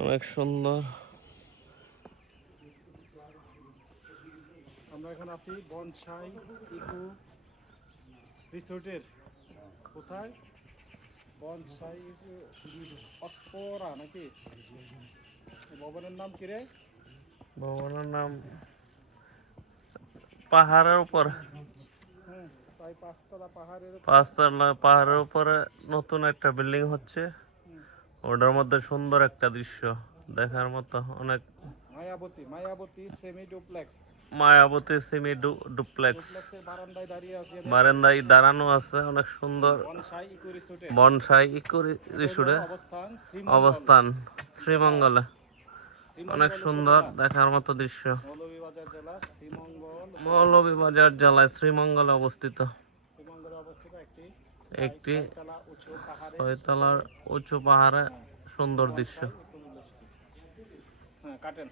অনেক সুন্দর। আমরা এখন আছি বনসাই ইকো রিসোর্টের। কোথায়? বনসাই অস্পরা নাকি? ভবনের নাম কি রে? ভবনের নাম পাহাড়ের উপর, হ্যাঁ, প্রায় 5 তলা পাহাড়ের উপর। পাঁচতলা পাহাড়ের উপরে নতুন একটা বিল্ডিং হচ্ছে। হুম, ওটার মধ্যে সুন্দর একটা দৃশ্য দেখার মতো। অনেক Mayabati semi duplex. Mayabati semi duplex. ডুপ্লেক্সের বারান্দায় দাঁড়িয়ে আছি আমি। বারান্দায় দাঁড়ানো আছে, অনেক সুন্দর। বনসাই ইকো রিসোর্টের। বনসাই ইকো এটা হলো রিসোর্টে অবস্থান শ্রীমঙ্গল অবস্থান, জেলার। শ্রীমঙ্গলে। অনেক শ্রীমঙ্গল সুন্দর উপজেলা, দেখার মতো দৃশ্য। মৌলভীবাজার জেলা, শ্রীমঙ্গল উপজেলা। মৌলভীবাজার জেলায় শ্রীমঙ্গলে অবস্থিত শ্রীমঙ্গলে অবস্থিত একটি প্রায় একটি 6 তলা উঁচু পাহাড়ের 6 তলার উপরে। উঁচু পাহাড়ে হ্যাঁ, সুন্দর দৃশ্য। Bonsai Eco Resort. হ্যাঁ, কাটেন।